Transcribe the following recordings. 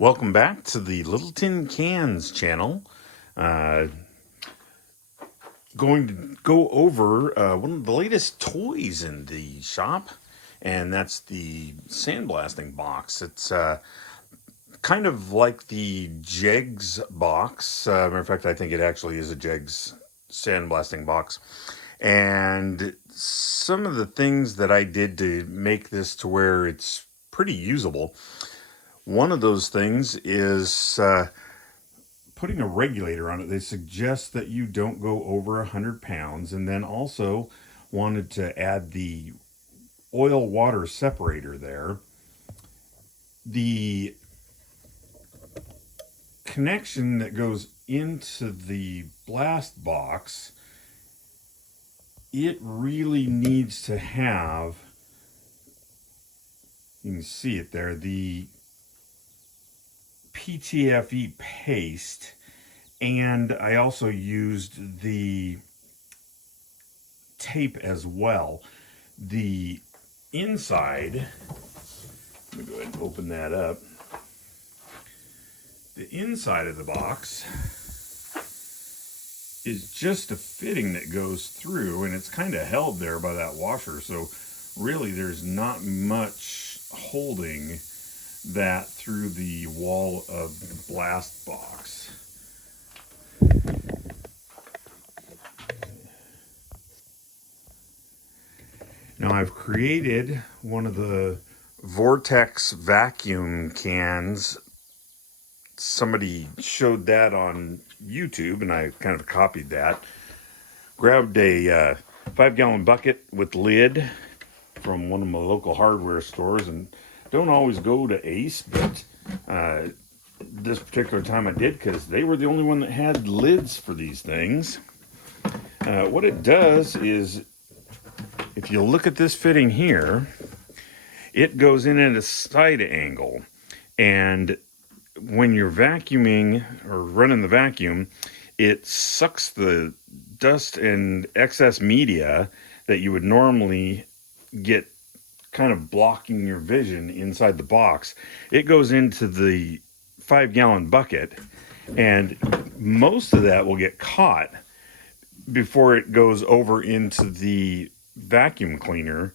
Welcome back to the Little Tin Cans channel. Uh, Going to go over one of the latest toys in the shop, and that's the sandblasting box. It's kind of like the Jegs box. Matter of fact, I think it actually is a Jegs sandblasting box. And some of the things that I did to make this to where it's pretty usable. One of those things is putting a regulator on it. They suggest that you don't go over 100 pounds, and then also wanted to add the oil water separator there. The connection that goes into the blast box, it really needs to have, you can see it there, the PTFE paste, and I also used the tape as well. The inside, let me go ahead and open that up. The inside of the box is just a fitting that goes through, and it's kind of held there by that washer, so really there's not much holding that through the wall of the blast box. Now I've created one of the Vortex vacuum cans. Somebody showed that on YouTube, and I kind of copied that. Grabbed a 5-gallon bucket with lid from one of my local hardware stores, and don't always go to Ace, but this particular time I did because they were the only one that had lids for these things. What it does is, if you look at this fitting here, it goes in at a side angle, and when you're vacuuming or running the vacuum, it sucks the dust and excess media that you would normally get kind of blocking your vision inside the box. It goes into the 5-gallon bucket, and most of that will get caught before it goes over into the vacuum cleaner.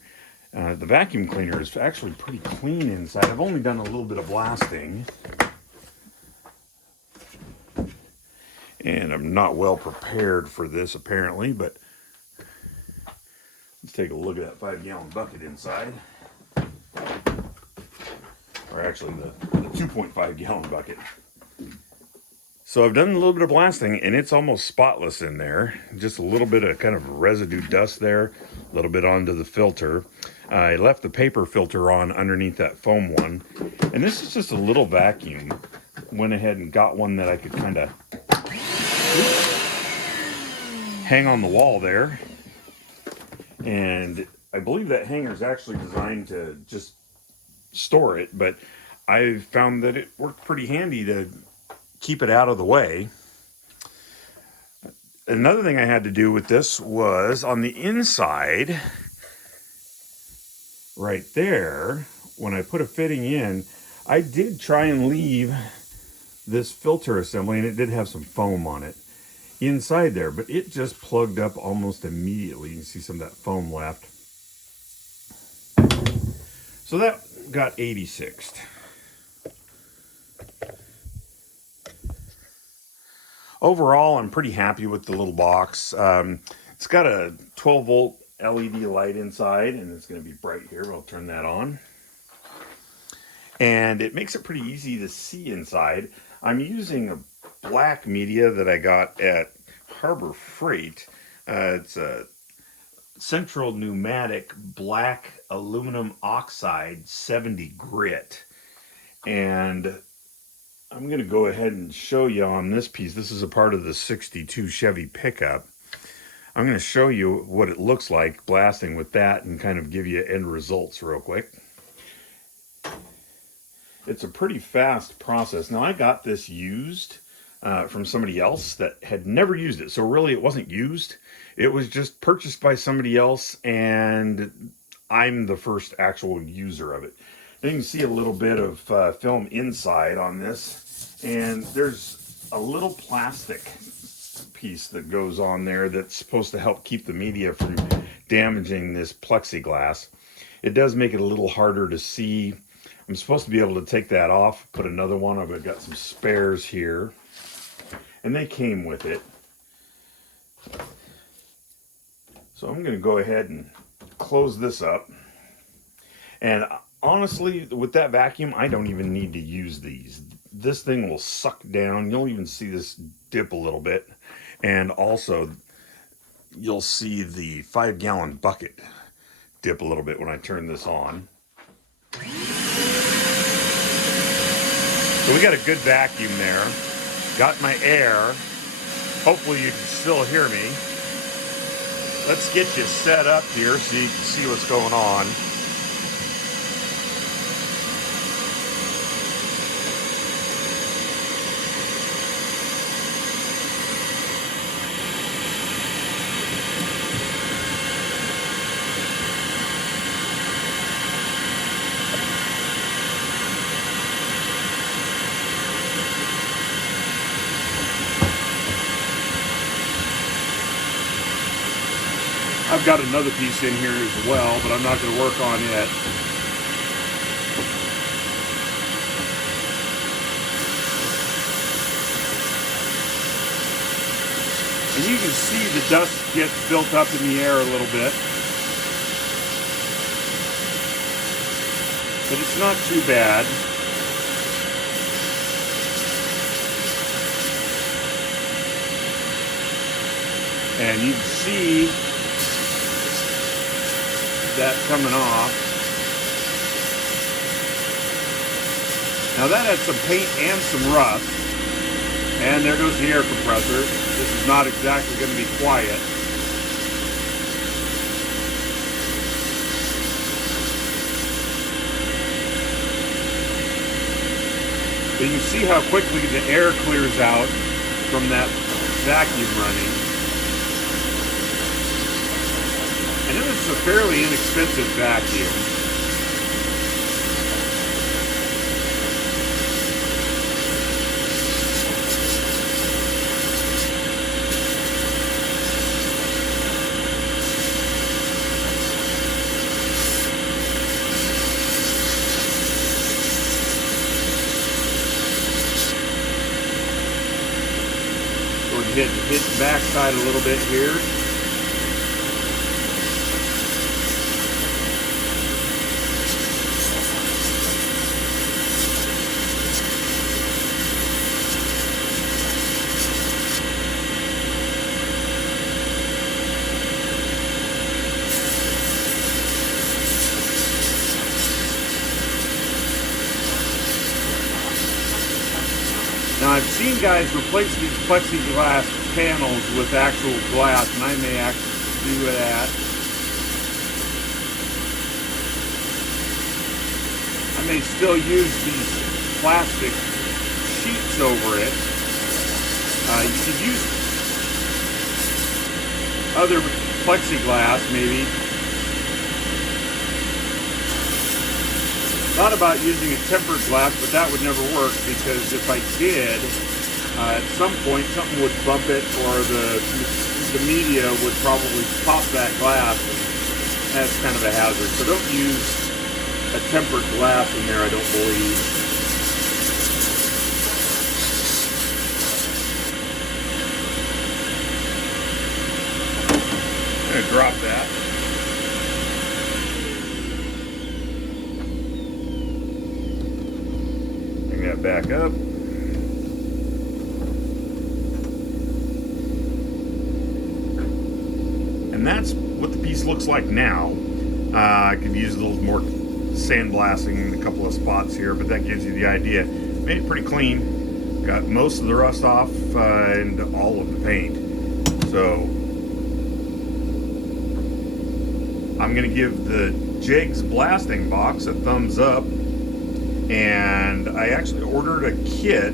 The vacuum cleaner is actually pretty clean inside. I've only done a little bit of blasting, and I'm not well prepared for this apparently, but let's take a look at that 5-gallon bucket inside. Or actually the 2.5-gallon bucket. So I've done a little bit of blasting, and it's almost spotless in there. Just a little bit of kind of residue dust there, a little bit onto the filter. I left the paper filter on underneath that foam one. And this is just a little vacuum. Went ahead and got one that I could kind of hang on the wall there. And I believe that hanger is actually designed to just store it, but I found that it worked pretty handy to keep it out of the way. Another thing I had to do with this was on the inside, right there, when I put a fitting in, I did try and leave this filter assembly, and it did have some foam on it inside there, but it just plugged up almost immediately. You can see some of that foam left. So that got 86'd. Overall, I'm pretty happy with the little box. It's got a 12-volt LED light inside, and it's going to be bright here. I'll turn that on. And it makes it pretty easy to see inside. I'm using a black media that I got at Harbor Freight. It's a Central Pneumatic black aluminum oxide 70 grit. And I'm going to go ahead and show you on this piece. This is a part of the 62 Chevy pickup. I'm going to show you what it looks like blasting with that and kind of give you end results real quick. It's a pretty fast process. Now, I got this used from somebody else that had never used it. So really, it wasn't used. It was just purchased by somebody else, and I'm the first actual user of it. You can see a little bit of film inside on this, and there's a little plastic piece that goes on there that's supposed to help keep the media from damaging this plexiglass. It does make it a little harder to see. I'm supposed to be able to take that off, put another one. I've got some spares here, and they came with it. So I'm going to go ahead and close this up. And honestly, with that vacuum, I don't even need to use these. This thing will suck down. You'll even see this dip a little bit. And also, you'll see the 5-gallon bucket dip a little bit when I turn this on. So we got a good vacuum there. Got my air. Hopefully you can still hear me. Let's get you set up here so you can see what's going on. I've got another piece in here as well, but I'm not going to work on it. And you can see the dust gets built up in the air a little bit. But it's not too bad. And you can see that coming off. Now that had some paint and some rust. And there goes the air compressor. This is not exactly going to be quiet. But you can see how quickly the air clears out from that vacuum running. And it was a fairly inexpensive vacuum. So we're hit the backside a little bit here. Now I've seen guys replace these plexiglass panels with actual glass, and I may actually do that. I may still use these plastic sheets over it. You could use other plexiglass maybe. Thought about using a tempered glass, but that would never work because if I did, at some point something would bump it, or the media would probably pop that glass, and that's kind of a hazard. So don't use a tempered glass in there, I don't believe. I'm gonna drop that. Back up. And that's what the piece looks like now. I could use a little more sandblasting in a couple of spots here, but that gives you the idea. Made it pretty clean. Got most of the rust off and all of the paint. So I'm going to give the Jegs blasting box a thumbs up. And I actually ordered a kit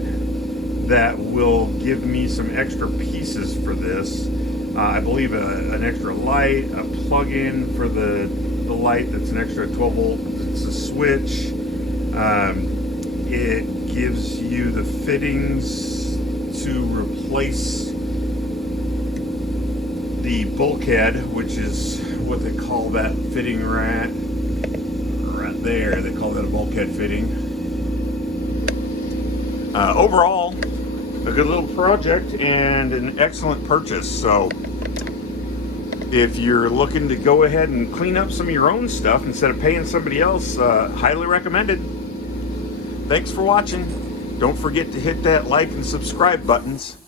that will give me some extra pieces for this. I believe an extra light, a plug-in for the light that's an extra 12 volt, it's a switch, It gives you the fittings to replace the bulkhead, which is what they call that fitting right there. They call that a bulkhead fitting. Overall, a good little project and an excellent purchase. So if you're looking to go ahead and clean up some of your own stuff instead of paying somebody else, highly recommended. Thanks for watching. Don't forget to hit that like and subscribe buttons.